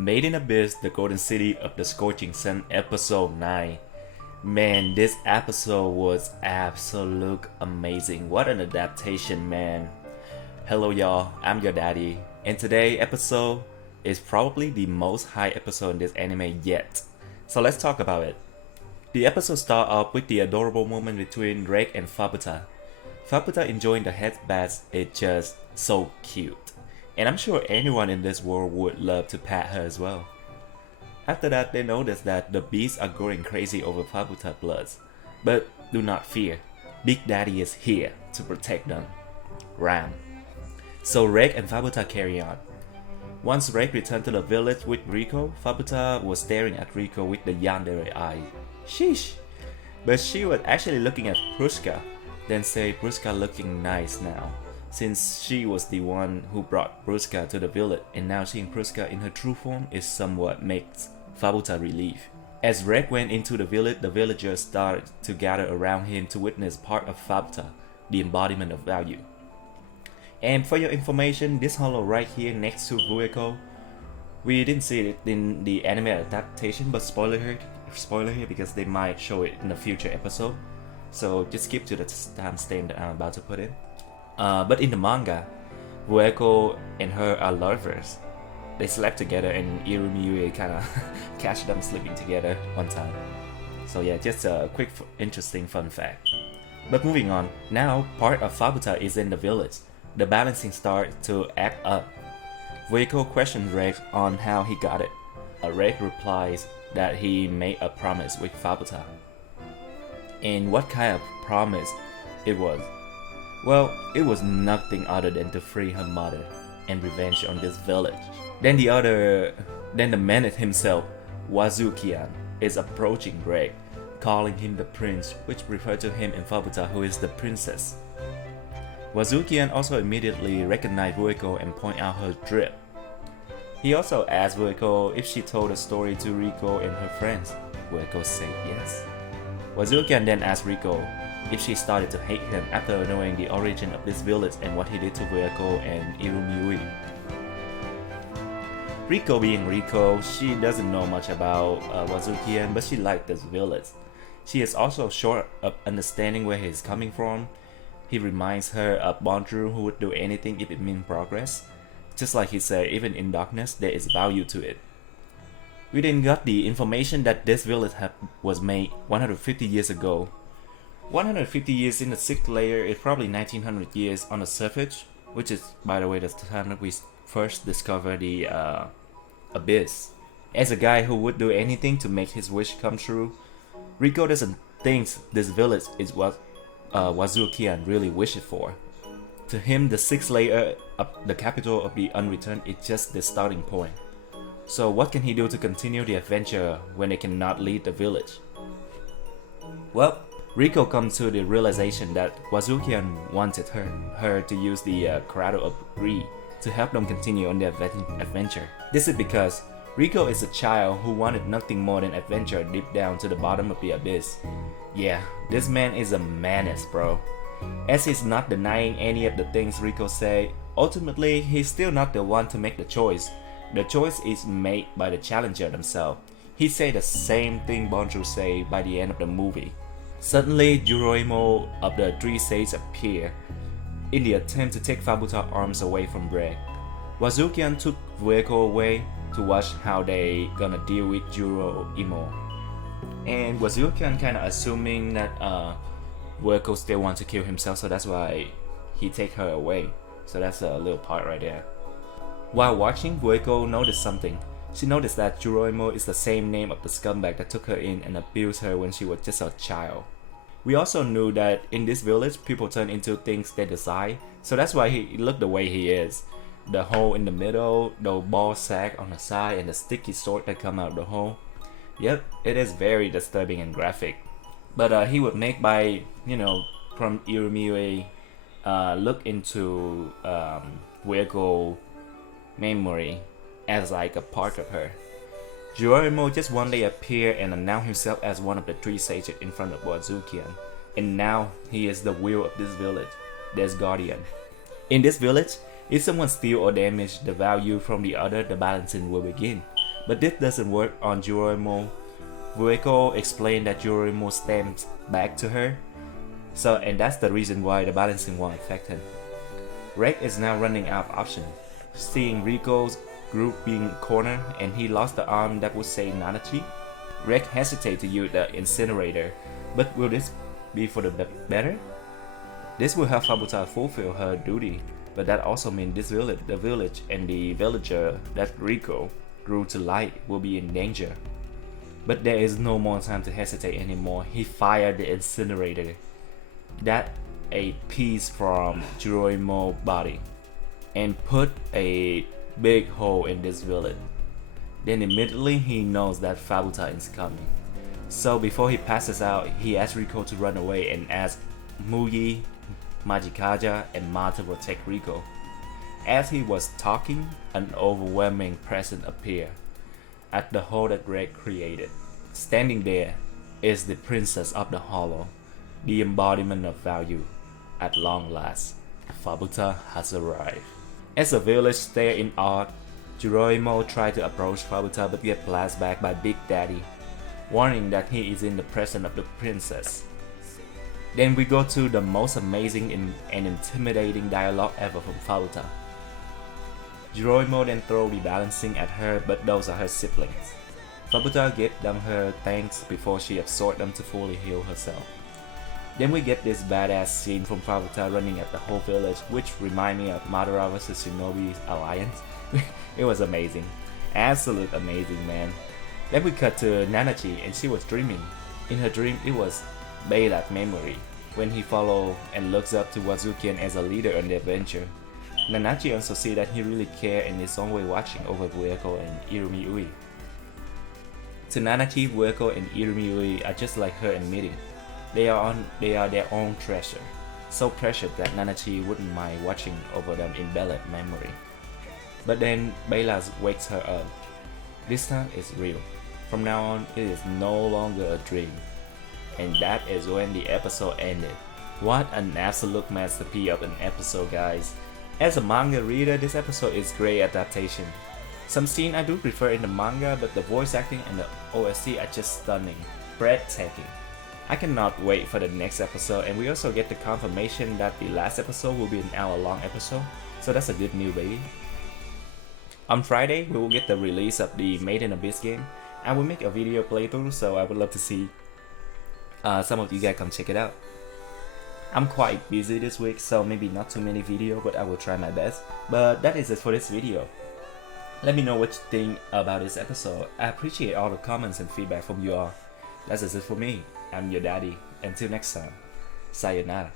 Made in Abyss, the Golden City of the Scorching Sun, episode 9. Man, this episode was absolute amazing. What an adaptation, man. Hello y'all, I'm your daddy, and today episode is probably the most high episode in this anime yet. So let's talk about it. The episode starts off with the adorable moment between Rake and Fabuta. Fabuta enjoying the head bath is just so cute. And I'm sure anyone in this world would love to pat her as well. After that, they notice that the beasts are going crazy over Fabuta bloods. But do not fear, Big Daddy is here to protect them. Ram. So Rake and Fabuta carry on. Once Rake returned to the village with Riko, Fabuta was staring at Riko with the yandere eye. Sheesh! But she was actually looking at Prushka, then say Prushka looking nice now, since she was the one who brought Prushka to the village, and now seeing Prushka in her true form is somewhat makes Fabuta relieved. As Rake went into the villagers started to gather around him to witness part of Fabuta, the embodiment of value. And for your information, this hollow right here next to Vueko, we didn't see it in the anime adaptation, but spoiler here because they might show it in a future episode. So just skip to the timestamp that I'm about to put in. But in the manga, Vueko and her are lovers. They slept together and Irumyuui kinda catch them sleeping together one time. So yeah, just a quick interesting fun fact. But moving on, now part of Fabuta is in the village. The balancing starts to act up. Vueko questions Rake on how he got it. Rake replies that he made a promise with Fabuta. And what kind of promise it was? Well, it was nothing other than to free her mother and revenge on this village. Then the man himself, Wazukian, is approaching Rake, calling him the prince, which refers to him and Fabuta, who is the princess. Wazukian also immediately recognized Vueko and point out her drip. He also asked Vueko if she told a story to Riko and her friends. Vueko said yes. Wazukian then asked Riko if she started to hate him after knowing the origin of this village and what he did to Vueko and Irumyuui. Riko being Riko, she doesn't know much about Wazukian, but she liked this village. She is also short of understanding where he is coming from. He reminds her of Bondru, who would do anything if it means progress. Just like he said, even in darkness, there is value to it. We then got the information that this village was made 150 years ago. 150 years in the 6th layer is probably 1900 years on the surface, which is, by the way, the time that we first discovered the Abyss. As a guy who would do anything to make his wish come true, Riko doesn't think this village is what Wazukian really wishes for. To him, the 6th layer of the capital of the Unreturned is just the starting point. So what can he do to continue the adventure when they cannot leave the village? Well, Riko comes to the realization that Wazukian wanted her to use the Cradle of Greed to help them continue on their adventure. This is because Riko is a child who wanted nothing more than adventure deep down to the bottom of the abyss. Yeah, this man is a menace, bro. As he's not denying any of the things Riko say, ultimately he's still not the one to make the choice. The choice is made by the challenger themselves. He say the same thing Bondru say by the end of the movie. Suddenly, Juroimo of the Three Sages appear in the attempt to take Fabuta arms away from Rake. Wazukian took Vueko away to watch how they gonna deal with Juroimo. And Wazukian kinda assuming that Vueko still wants to kill himself, so that's why he take her away. So that's a little part right there. While watching, Vueko noticed something. She noticed that Juroimo is the same name of the scumbag that took her in and abused her when she was just a child. We also knew that in this village, people turn into things they desire, so that's why he looked the way he is. The hole in the middle, the ball sack on the side, and the sticky sword that come out of the hole. Yep, it is very disturbing and graphic. But he would make by, from Irumyuui, look into Vueko memory as like a part of her. Juroimo just one day appeared and announced himself as one of the 3 sages in front of Wazukian, and now he is the will of this village, this guardian. In this village, if someone steal or damage the value from the other, the balancing will begin. But this doesn't work on Yorimo. Vueko explained that Yorimo stems back to her, and that's the reason why the balancing won't affect him. Rek is now running out of options, seeing Rico's group being cornered and he lost the arm that would save Nanachi. Rek hesitates to use the incinerator, but will this be for the better? This will help Fabuta fulfill her duty, but that also means the village and the villager that Rico grew to like will be in danger. But there is no more time to hesitate anymore. He fired the incinerator. That a piece from Jiraiya's body and put a big hole in this village. Then immediately he knows that Fabuta is coming. So before he passes out, he asks Rico to run away and asks Mugi, Majikaja, and Ma to protect Rico. As he was talking, an overwhelming presence appeared at the hole that Rek created. Standing there is the Princess of the Hollow, the embodiment of value. At long last, Fabuta has arrived. As the village stared in awe, Jiraiya tried to approach Fabuta but get blasted back by Big Daddy, warning that he is in the presence of the princess. Then we go to the most amazing and intimidating dialogue ever from Fabuta. Jiraiya then throws the balancing at her, but those are her siblings. Fabuta gives them her thanks before she absorbs them to fully heal herself. Then we get this badass scene from Fabuta running at the whole village, which remind me of Madara vs Shinobi's alliance. It was amazing. Absolute amazing, man. Then we cut to Nanachi and she was dreaming. In her dream, it was Beila's memory, when he follows and looks up to Wazukian as a leader on the adventure. Nanachi also sees that he really cares and is always watching over Vueko and Irumi Ui. To Nanachi, Vueko and Irumi Ui are just like her in meeting. They are their own treasure, so precious that Nanachi wouldn't mind watching over them in Beila's memory. But then Beila wakes her up. This time it's real. From now on, it is no longer a dream. And that is when the episode ended. What an absolute masterpiece of an episode, guys. As a manga reader, this episode is great adaptation. Some scenes I do prefer in the manga, but the voice acting and the OST are just stunning, breathtaking. I cannot wait for the next episode, and we also get the confirmation that the last episode will be an hour-long episode, so that's a good news, baby. On Friday, we will get the release of the Made in Abyss game. I will make a video playthrough, so I would love to see some of you guys come check it out. I'm quite busy this week, so maybe not too many videos, but I will try my best. But that is it for this video. Let me know what you think about this episode. I appreciate all the comments and feedback from you all. That's it for me. I'm your daddy. Until next time, sayonara.